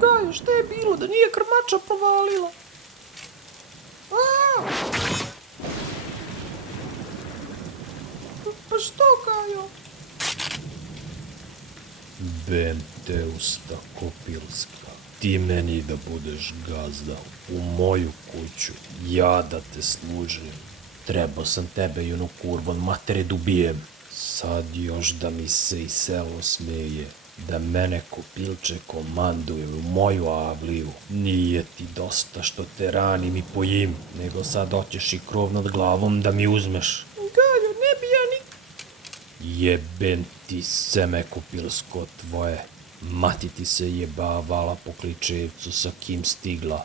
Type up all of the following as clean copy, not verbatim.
Gajo, šta je bilo? Da nije krmača provalila? Pa što, Gajo? Bem te usta kopilska, ti meni da budeš gazda u moju kuću, ja da te služim. Trebao sam tebe i ono kurvan matere da ubijem. Sad još da mi se i selo smeje, da mene kopilče komanduje u moju avliju. Nije ti dosta što te ranim i pojim, nego sad hoćeš i krov nad glavom da mi uzmeš. Gajo, ne bi ja ni... Jebem ti seme kopilsko tvoje, mati ti se jebavala po Kličevcu sa kim stigla.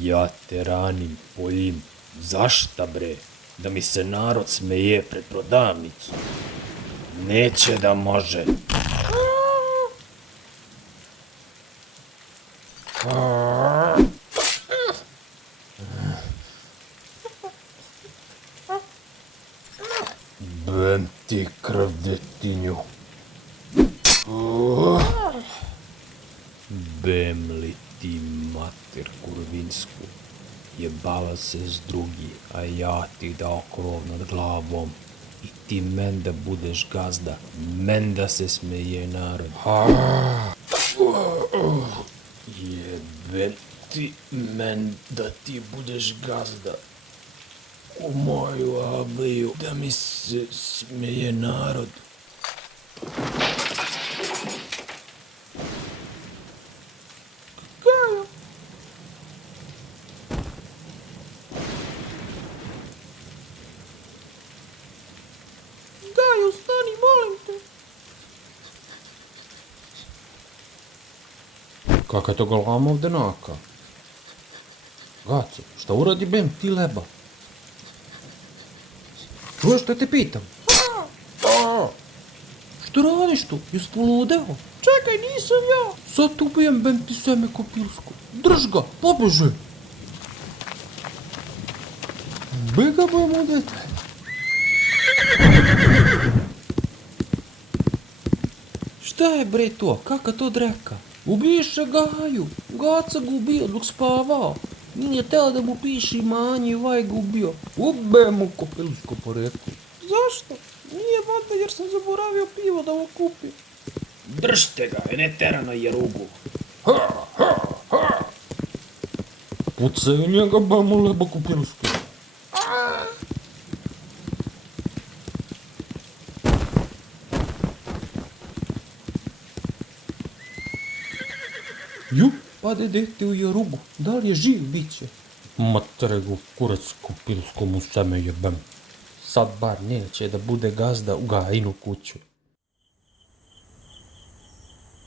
Ja te ranim, pojim, zašta bre? Da mi se narod smeje pred prodavnicu. Neće da može. Bem ti krv detinju. Bem li ti mater kurvinsku. Jebala se s drugi, a ja ti dao krov nad glavom. I ti men da budeš gazda, men da se smeje narod. Jebem ti men da ti budeš gazda u moju avliju, da mi se smeje narod. Gajo! Gajo, stani, molim te! Kaka je to galama ovde naka? Gaca, šta uradi bem ti leba? Čuješ šta te pitam? Što radiš tu? Jesi poludeo? Čekaj, nisam ja! Sad te ubijem bem ti seme kopilsko. Drž ga, pobeže! Bega bem odete. Šta je bre to? Kaka to dreka? Ubiše Gaju. Gaca ga ubio dok spavao. Nije teo da mu piše imanje i ovaj ga ubio. Ube mu kopilsko poreklo. Zašto? Nije valjda jer sam zaboravio pivo da mu kupim. Držte ga, ne terano je rugu. Pucaju njega bemu leba kopilsko. Ju, pade dete u jarugu. Da li je živ biće? Matere go kurac kopilskom u seme jebem. Sad bar neće da bude gazda u Gajinu kuću.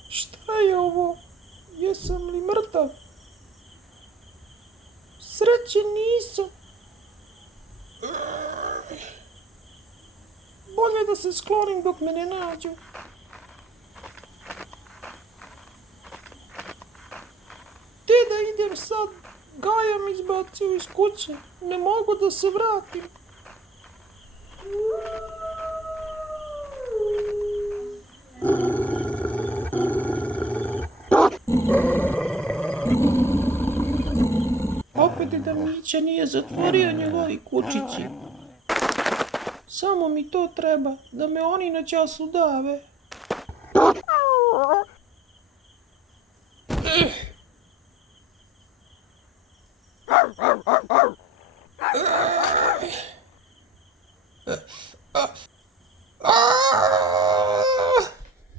Šta je ovo? Jesam li mrtav? Sreće nisam. Bolje da se sklonim dok me ne nađu. Te da idem sad, Gajom izbacio iz kuće. Ne mogu da se vratim. Opet da Mića nije zatvorio njegovi kučići. Samo mi to treba, da me oni na čas udave.